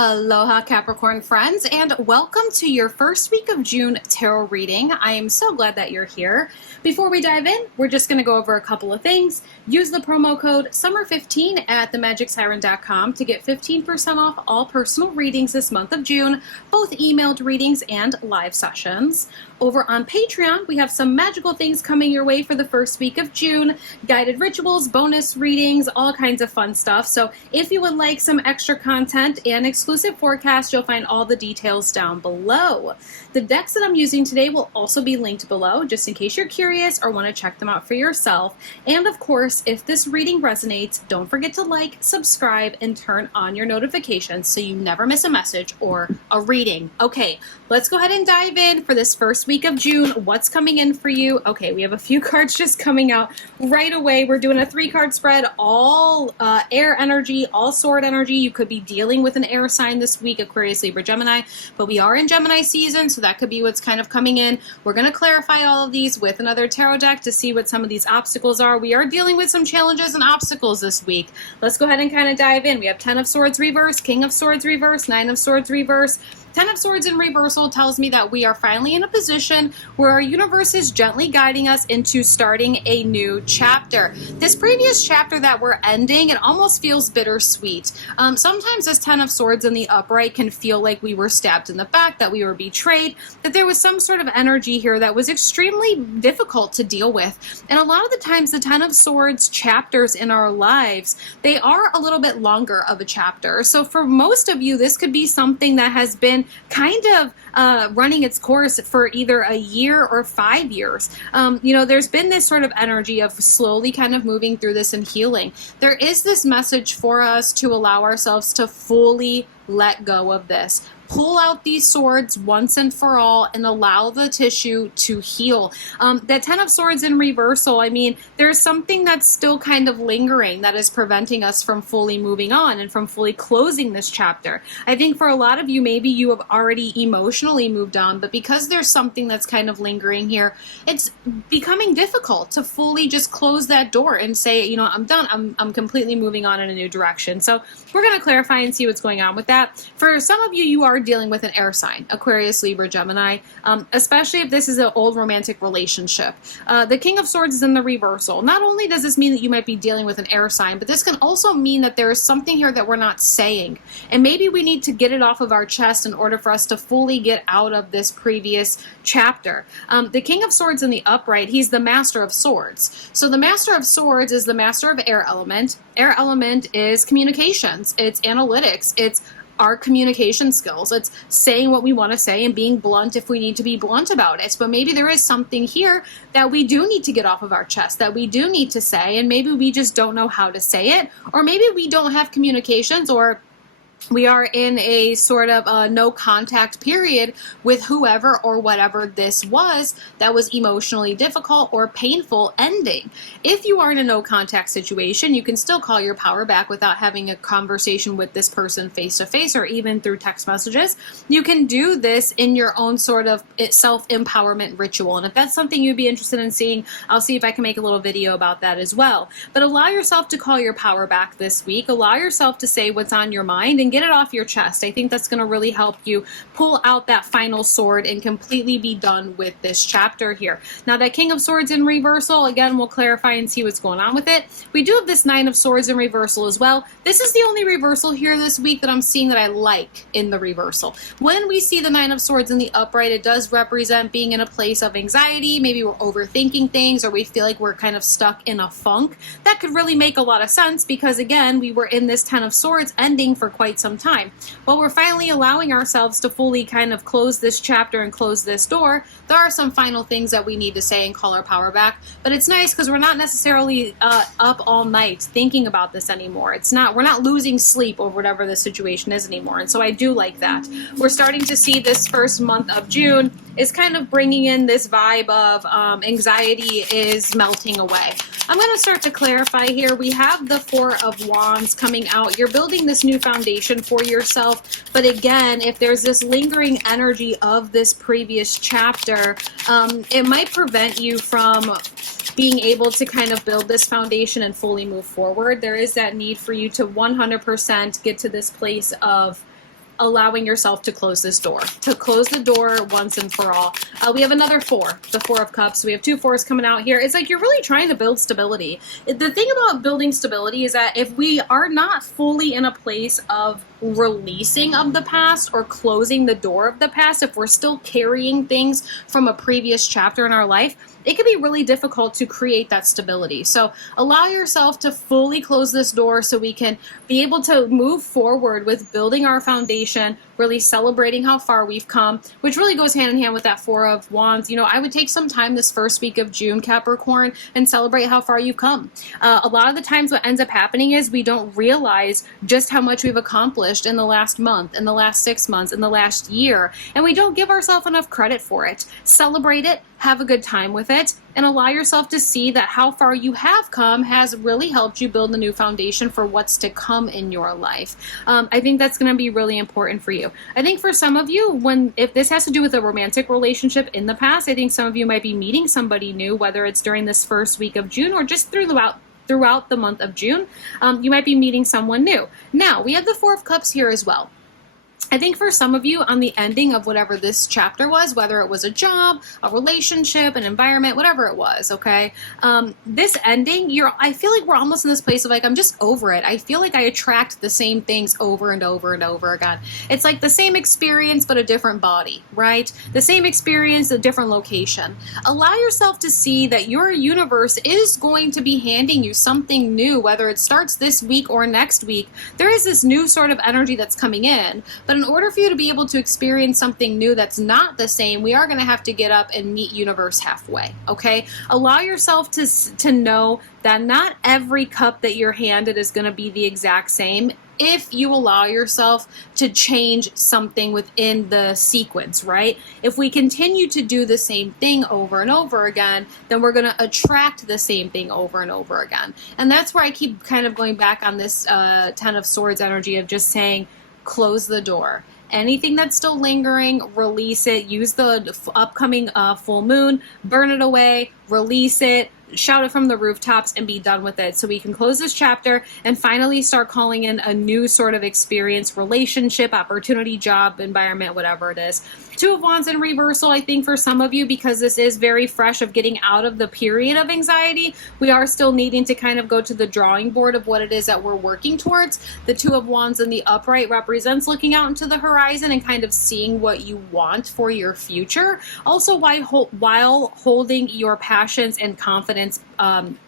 Aloha Capricorn friends, and welcome to your first week of June tarot reading. I am so glad that you're here. Before we dive in, we're just going to go over a couple of things. Use the promo code SUMMER15 at themagicsiren.com to get 15% off all personal readings this month of June, both emailed readings and live sessions. Over on Patreon, we have some magical things coming your way for the first week of June, guided rituals, bonus readings, all kinds of fun stuff. So if you would like some extra content and exclusive forecasts, you'll find all the details down below. The decks that I'm using today will also be linked below, just in case you're curious or want to check them out for yourself. And of course, if this reading resonates, don't forget to like, subscribe, and turn on your notifications so you never miss a message or a reading. Okay, let's go ahead and dive in for this first week of June. What's coming in for you? Okay, we have a few cards just coming out right away. We're doing a 3-card spread, all air energy, all sword energy. You could be dealing with an air sign this week, Aquarius, Libra, Gemini, but we are in Gemini season, so that could be what's kind of coming in. We're going to clarify all of these with another tarot deck to see what some of these obstacles are. We are dealing with some challenges and obstacles this week. Let's go ahead and kind of dive in. We have 10 of Swords reverse, King of Swords reverse, 9 of Swords reverse. 10 of Swords in reversal tells me that we are finally in a position where our universe is gently guiding us into starting a new chapter. This previous chapter that we're ending, it almost feels bittersweet. Sometimes this 10 of Swords in the upright can feel like we were stabbed in the back, that we were betrayed, that there was some sort of energy here that was extremely difficult to deal with. And a lot of the times the 10 of Swords chapters in our lives, they are a little bit longer of a chapter. So for most of you, this could be something that has been kind of running its course for either a year or 5 years. There's been this sort of energy of slowly kind of moving through this and healing. There is this message for us to allow ourselves to fully let go of this. Pull out these swords once and for all and allow the tissue to heal. That 10 of Swords in reversal, I mean, there's something that's still kind of lingering that is preventing us from fully moving on and from fully closing this chapter. I think for a lot of you, maybe you have already emotionally moved on, but because there's something that's kind of lingering here, it's becoming difficult to fully just close that door and say, I'm done. I'm completely moving on in a new direction. So we're going to clarify and see what's going on with that. For some of you, you are dealing with an air sign, Aquarius, Libra, Gemini, especially if this is an old romantic relationship. The King of Swords is in the reversal. Not only does this mean that you might be dealing with an air sign, but this can also mean that there is something here that we're not saying. And maybe we need to get it off of our chest in order for us to fully get out of this previous chapter. The King of Swords in the upright, he's the Master of Swords. So the Master of Swords is the Master of Air Element. Air Element is communications. It's analytics. It's our communication skills. It's saying what we want to say and being blunt if we need to be blunt about it. But maybe there is something here that we do need to get off of our chest, that we do need to say, and maybe we just don't know how to say it, or maybe we don't have communications, or we are in a sort of no contact period with whoever or whatever this was that was emotionally difficult or painful ending. If you are in a no contact situation, you can still call your power back without having a conversation with this person face to face or even through text messages. You can do this in your own sort of self-empowerment ritual. And if that's something you'd be interested in seeing, I'll see if I can make a little video about that as well. But allow yourself to call your power back this week. Allow yourself to say what's on your mind and get it off your chest. I think that's going to really help you pull out that final sword and completely be done with this chapter here. Now that King of Swords in reversal, again, we'll clarify and see what's going on with it. We do have this 9 of Swords in reversal as well. This is the only reversal here this week that I'm seeing that I like in the reversal. When we see the 9 of Swords in the upright, it does represent being in a place of anxiety. Maybe we're overthinking things, or we feel like we're kind of stuck in a funk. That could really make a lot of sense because, again, we were in this 10 of Swords ending for quite some time. Well, we're finally allowing ourselves to fully kind of close this chapter and close this door. There are some final things that we need to say and call our power back, but it's nice because we're not necessarily up all night thinking about this anymore. We're not losing sleep over whatever the situation is anymore, and so I do like that. We're starting to see this first month of June is kind of bringing in this vibe of anxiety is melting away. I'm going to start to clarify here. We have the 4 of Wands coming out. You're building this new foundation for yourself. But again, if there's this lingering energy of this previous chapter, it might prevent you from being able to kind of build this foundation and fully move forward. There is that need for you to 100% get to this place of allowing yourself to close this door, to close the door once and for all. We have another 4, the 4 of Cups. We have 2 4s coming out here. It's like you're really trying to build stability. The thing about building stability is that if we are not fully in a place of releasing of the past or closing the door of the past, if we're still carrying things from a previous chapter in our life, it can be really difficult to create that stability. So allow yourself to fully close this door so we can be able to move forward with building our foundation, really celebrating how far we've come, which really goes hand in hand with that 4 of Wands. You know, I would take some time this first week of June, Capricorn, and celebrate how far you've come. A lot of the times what ends up happening is we don't realize just how much we've accomplished in the last month, in the last 6 months, in the last year, and we don't give ourselves enough credit for it. Celebrate it, have a good time with it, and allow yourself to see that how far you have come has really helped you build a new foundation for what's to come in your life. I think that's going to be really important for you. I think for some of you, if this has to do with a romantic relationship in the past, I think some of you might be meeting somebody new, whether it's during this first week of June or just throughout the month of June. You might be meeting someone new. Now, we have the 4 of Cups here as well. I think for some of you, on the ending of whatever this chapter was, whether it was a job, a relationship, an environment, whatever it was, okay, this ending, I feel like we're almost in this place of like, I'm just over it. I feel like I attract the same things over and over and over again. It's like the same experience, but a different body, right? The same experience, a different location. Allow yourself to see that your universe is going to be handing you something new, whether it starts this week or next week. There is this new sort of energy that's coming in, but in order for you to be able to experience something new that's not the same, we are going to have to get up and meet universe halfway, okay? Allow yourself to know that not every cup that you're handed is going to be the exact same if you allow yourself to change something within the sequence, right? If we continue to do the same thing over and over again, then we're going to attract the same thing over and over again. And that's where I keep kind of going back on this 10 of Swords energy of just saying, close the door. Anything that's still lingering, release it. Use the upcoming full moon, burn it away, release it, shout it from the rooftops, and be done with it. So we can close this chapter and finally start calling in a new sort of experience, relationship, opportunity, job, environment, whatever it is. 2 of Wands in reversal, I think for some of you, because this is very fresh of getting out of the period of anxiety, we are still needing to kind of go to the drawing board of what it is that we're working towards. The 2 of Wands in the upright represents looking out into the horizon and kind of seeing what you want for your future. Also, while holding your passions and confidence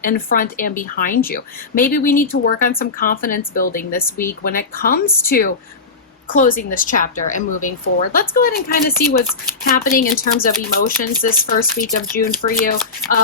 in front and behind you. Maybe we need to work on some confidence building this week when it comes to closing this chapter and moving forward. Let's go ahead and kind of see what's happening in terms of emotions this first week of June for you.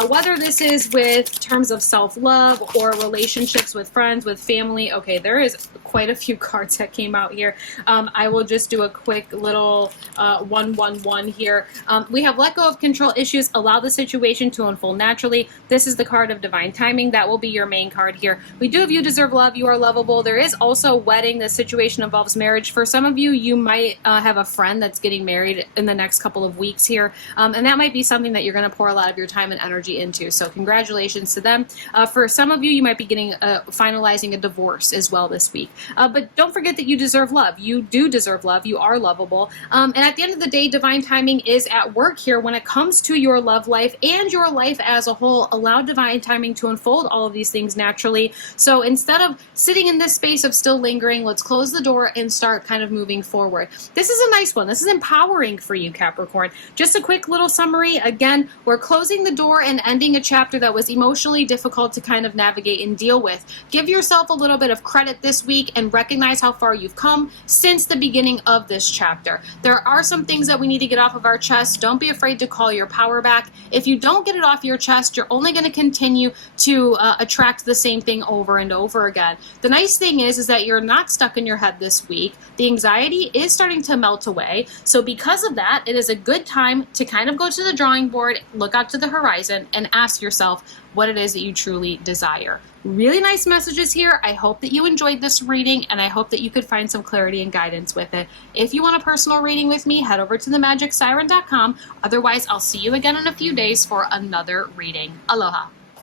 Whether this is with terms of self-love or relationships with friends, with family. Okay, there is quite a few cards that came out here. I will just do a quick little 111 here. We have let go of control issues, allow the situation to unfold naturally. This is the card of divine timing. That will be your main card here. We do have you deserve love. You are lovable. There is also wedding. The situation involves marriage. For some of you, you might have a friend that's getting married in the next couple of weeks here. And that might be something that you're going to pour a lot of your time and energy into. So congratulations to them. For some of you, you might be getting finalizing a divorce as well this week. But don't forget that you deserve love. You do deserve love. You are lovable. And at the end of the day, divine timing is at work here when it comes to your love life and your life as a whole. Allow divine timing to unfold all of these things naturally. So instead of sitting in this space of still lingering, let's close the door and start kind of moving forward. This is a nice one. This is empowering for you, Capricorn. Just a quick little summary. Again, we're closing the door and ending a chapter that was emotionally difficult to kind of navigate and deal with. Give yourself a little bit of credit this week and recognize how far you've come since the beginning of this chapter. There are some things that we need to get off of our chest. Don't be afraid to call your power back. If you don't get it off your chest, you're only going to continue to attract the same thing over and over again. The nice thing is that you're not stuck in your head this week. The anxiety is starting to melt away. So because of that, it is a good time to kind of go to the drawing board, look out to the horizon, and ask yourself what it is that you truly desire. Really nice messages here. I hope that you enjoyed this reading, and I hope that you could find some clarity and guidance with it. If you want a personal reading with me, head over to themagicsiren.com. Otherwise, I'll see you again in a few days for another reading. Aloha.